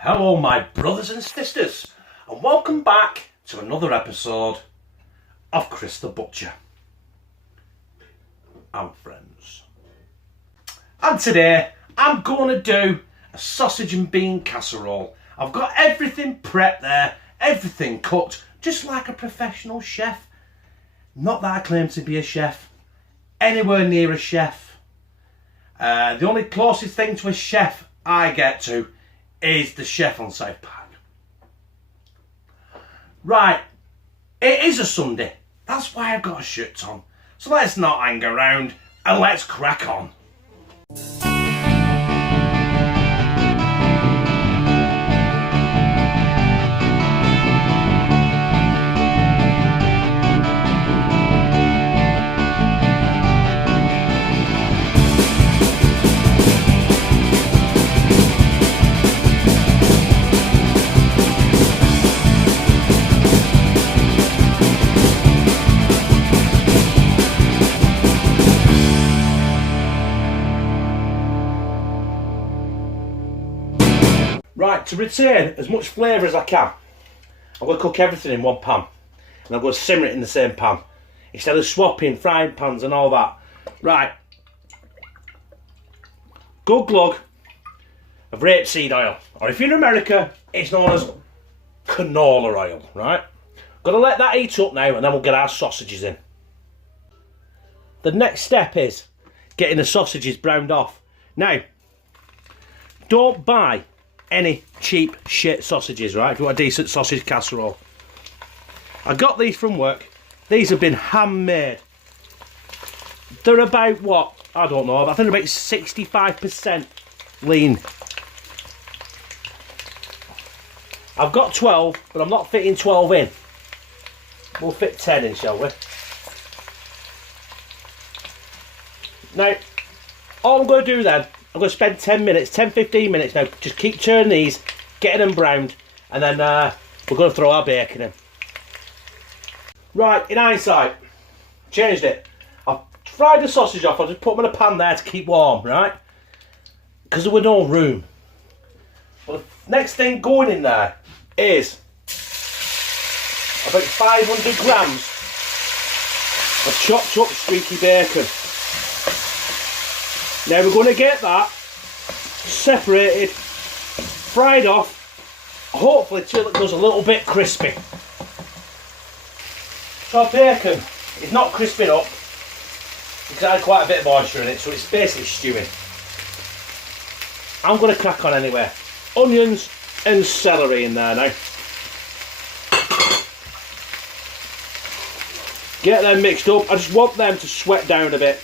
Hello my brothers and sisters, and welcome back to another episode of Chris the Butcher and Friends. And today I'm going to do a sausage and bean casserole. I've got everything prepped there, everything cooked, just like a professional chef. Not that I claim to be a chef, anywhere near a chef. The only closest thing to a chef I get to is the chef on South Park. Right, it is a Sunday. That's why I've got a shirt on. So let's not hang around and let's crack on. Right, to retain as much flavour as I can, I'm going to cook everything in one pan. And I'm going to simmer it in the same pan, instead of swapping frying pans and all that. Right, good glug of rapeseed oil, or if you're in America, it's known as canola oil, right? Got to let that heat up now, and then we'll get our sausages in. The next step is getting the sausages browned off. Now, don't buy any cheap shit sausages, right? If you want a decent sausage casserole. I got these from work. These have been handmade. They're about what? I don't know. I think they're about 65% lean. I've got 12, but I'm not fitting 12 in. We'll fit 10 in, shall we? Now, all I'm going to do then, I'm going to spend 10-15 minutes now. Just keep turning these, getting them browned, and then we're going to throw our bacon in. Right, in hindsight, changed it. I've fried the sausage off. I'll just put them in a pan there to keep warm, right? Because there was no room. Well, the next thing going in there is about 500 grams of chopped up streaky bacon. Now we're going to get that separated, fried off, hopefully till it goes a little bit crispy. So our bacon is not crisping up because I had quite a bit of moisture in it, so it's basically stewing. I'm going to crack on anyway. Onions and celery in there now. Get them mixed up. I just want them to sweat down a bit.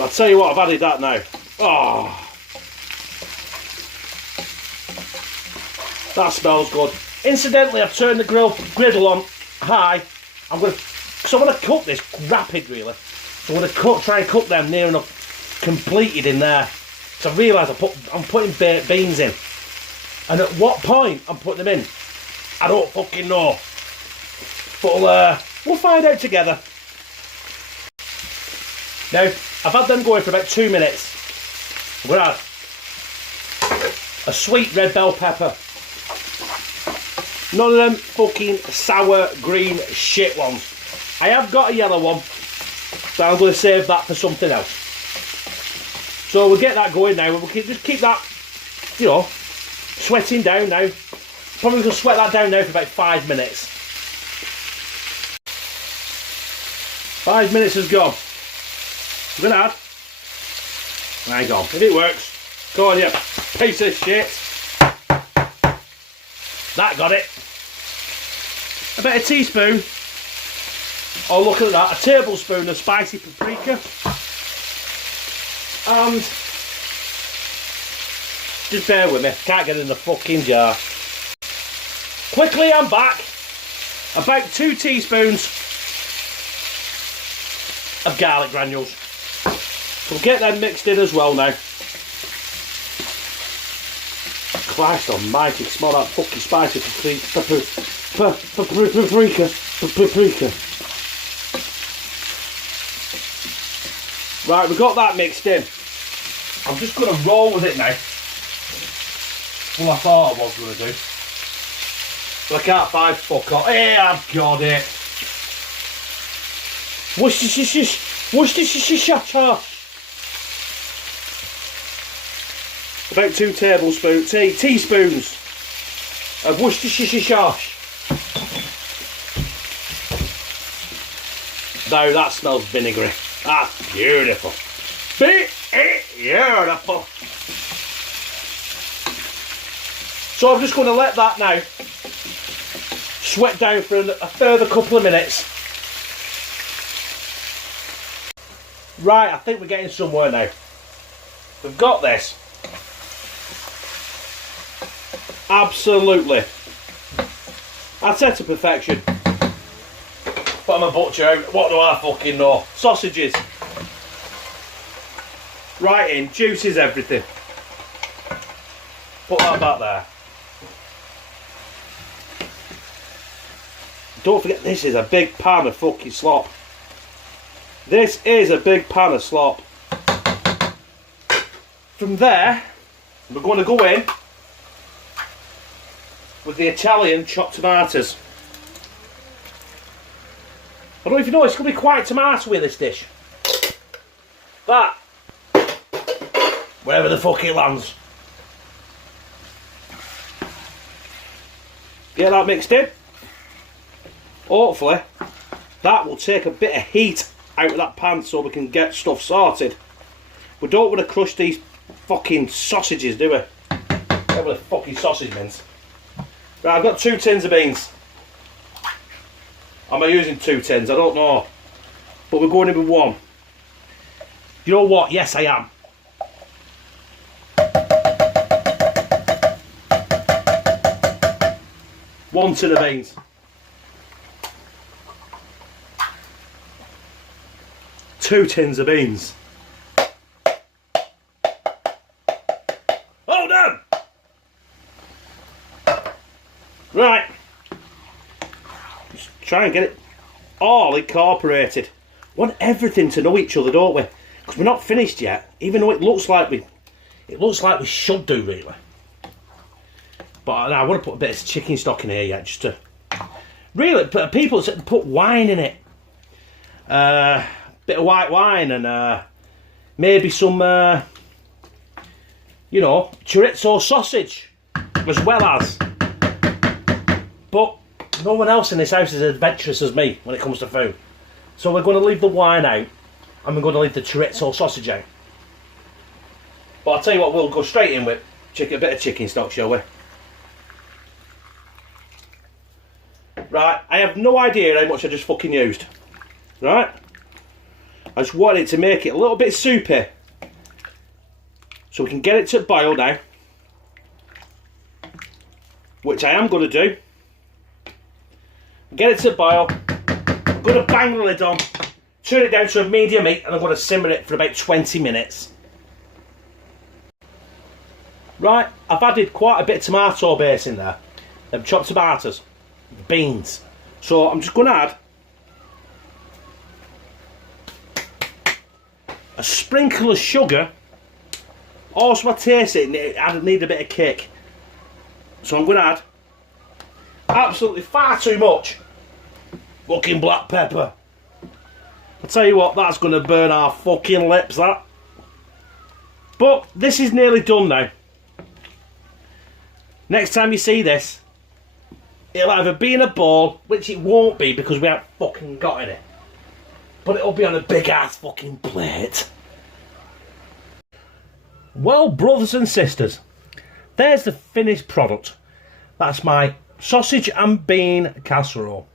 I'll tell you what, I've added that now. Oh, that smells good. Incidentally, I've turned the griddle on high. I'm going to cook this rapid, really. So I'm going to try and cook them near enough completed in there. So I realise I'm putting baked beans in, and at what point I'm putting them in, I don't fucking know. But we'll find out together. Now, I've had them going for about 2 minutes. I'm going to add a sweet red bell pepper. None of them fucking sour green shit ones. I have got a yellow one, so I'm going to save that for something else. So we'll get that going now. We'll just keep that, you know, sweating down now. Probably going to sweat that down now for about 5 minutes. 5 minutes has gone. We're going to add, hang on, if it works, go on you piece of shit. That got it. About a teaspoon, oh look at that, a tablespoon of spicy paprika. And, just bear with me, can't get it in the fucking jar. Quickly I'm back, about 2 teaspoons of garlic granules. We'll get them mixed in as well now. Christ almighty, smell that fucking spicy paprika. Right, we've got that mixed in. I'm just going to roll with it now. Well, I thought I was going to do. But I can't find fuck off. Hey, I've got it. Worcestershire. About 2 teaspoons of Worcestershire sauce. Now that smells vinegary. That's beautiful. Beautiful. So I'm just going to let that now sweat down for a further couple of minutes. Right, I think we're getting somewhere now. We've got this. Absolutely. I'd say to perfection. But I'm a butcher. What do I fucking know? Sausages. Right in. Juices everything. Put that back there. Don't forget, this is a big pan of fucking slop. This is a big pan of slop. From there, we're going to go in with the Italian chopped tomatoes. I don't know if you know, it's going to be quite tomatoey in this dish. That, wherever the fuck it lands. Get that mixed in. Hopefully, that will take a bit of heat out of that pan so we can get stuff sorted. We don't want to crush these fucking sausages, do we? Get with the fucking sausage mince. Right, I've got 2 tins of beans. Am I using 2 tins? I don't know. But we're going in with 1. You know what? Yes, I am. One tin of beans. 2 tins of beans. Hold on! Right. Just try and get it all incorporated. We want everything to know each other, don't we? Because we're not finished yet, even though it looks like we should do, really. But I want to put a bit of chicken stock in here yet, just to really. People put wine in it. Bit of white wine and maybe some, you know, chorizo sausage as well as. But no one else in this house is as adventurous as me when it comes to food. So we're going to leave the wine out and we're going to leave the chorizo sausage out. But I'll tell you what, we'll go straight in with a bit of chicken stock, shall we? Right, I have no idea how much I just fucking used. Right? I just wanted to make it a little bit soupy. So we can get it to boil now. Which I am going to do. Get it to boil. I'm going to bang the lid on. Turn it down to a medium heat and I'm going to simmer it for about 20 minutes. Right, I've added quite a bit of tomato base in there. Chopped tomatoes. Beans. So I'm just going to add a sprinkle of sugar. Also I taste it, I need a bit of kick. So I'm going to add absolutely far too much fucking black pepper. I'll tell you what, that's going to burn our fucking lips, that. But this is nearly done now. Next time you see this, it'll either be in a bowl, which it won't be because we haven't fucking got in it. But it'll be on a big ass fucking plate. Well, brothers and sisters, there's the finished product. That's my sausage and bean casserole.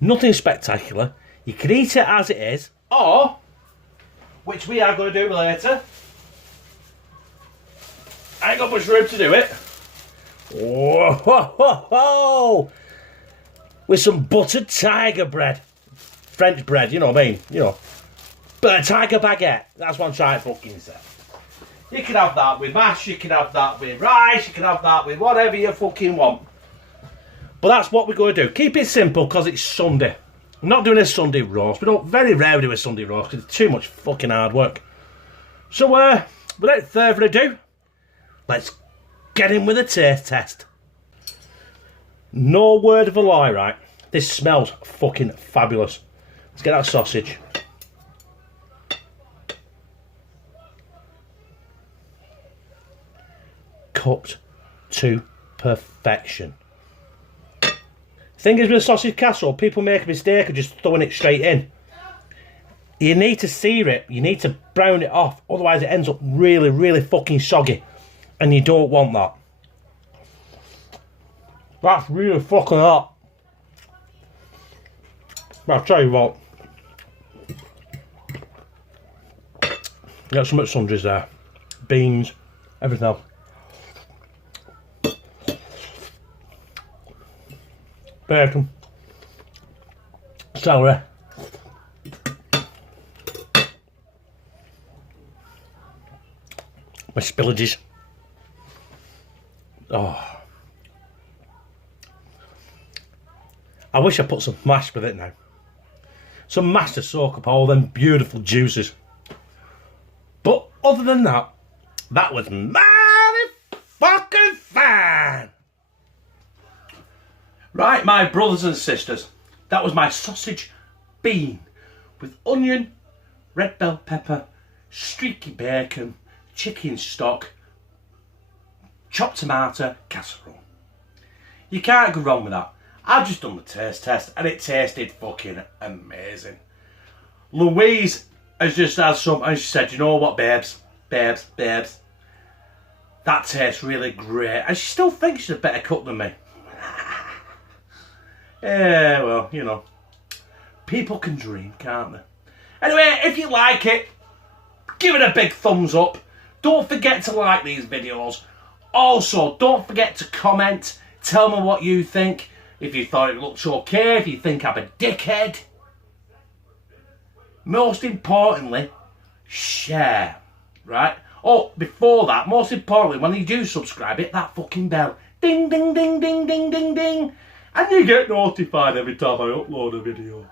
Nothing spectacular. You can eat it as it is, or, which we are going to do later. I ain't got much room to do it. Whoa, ho, ho, ho. With some buttered tiger bread. French bread, you know what I mean? You know. But a tiger baguette. That's what I'm trying to fucking say. You can have that with mash, you can have that with rice, you can have that with whatever you fucking want. But that's what we're going to do. Keep it simple because it's Sunday. I'm not doing a Sunday roast. We don't very rarely do a Sunday roast because it's too much fucking hard work. So, without further ado, let's get in with a taste test. No word of a lie, right? This smells fucking fabulous. Let's get that sausage. Cooked to perfection. Thing is with a sausage casserole, people make a mistake of just throwing it straight in. You need to sear it, you need to brown it off, otherwise it ends up really, really fucking soggy. And you don't want that. That's really fucking hot. But I'll tell you what. Got some sundries there. Beans, everything else. Bacon. Celery. My spillages. Oh. I wish I put some mash with it now. Some mash to soak up all them beautiful juices. But other than that, that was mighty fucking fine. Right, my brothers and sisters, that was my sausage bean with onion, red bell pepper, streaky bacon, chicken stock, chopped tomato casserole. You can't go wrong with that. I've just done the taste test and it tasted fucking amazing. Louise has just had some and she said, you know what, babes, that tastes really great. And she still thinks she's a better cook than me. Yeah, well, you know, people can dream, can't they? Anyway, if you like it, give it a big thumbs up. Don't forget to like these videos. Also, don't forget to comment. Tell me what you think. If you thought it looks okay, if you think I'm a dickhead. Most importantly, share, right? Oh, before that, most importantly, when you do subscribe, hit that fucking bell. Ding, ding, ding, ding, ding, ding, ding. And you get notified every time I upload a video.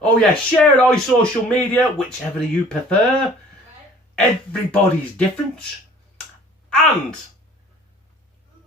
Oh yeah, share it on your social media, whichever you prefer. Everybody's different. And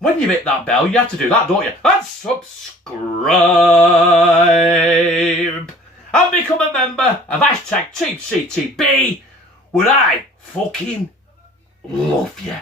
when you hit that bell, you have to do that, don't you? And subscribe. And become a member of #teamctb, where I fucking love you.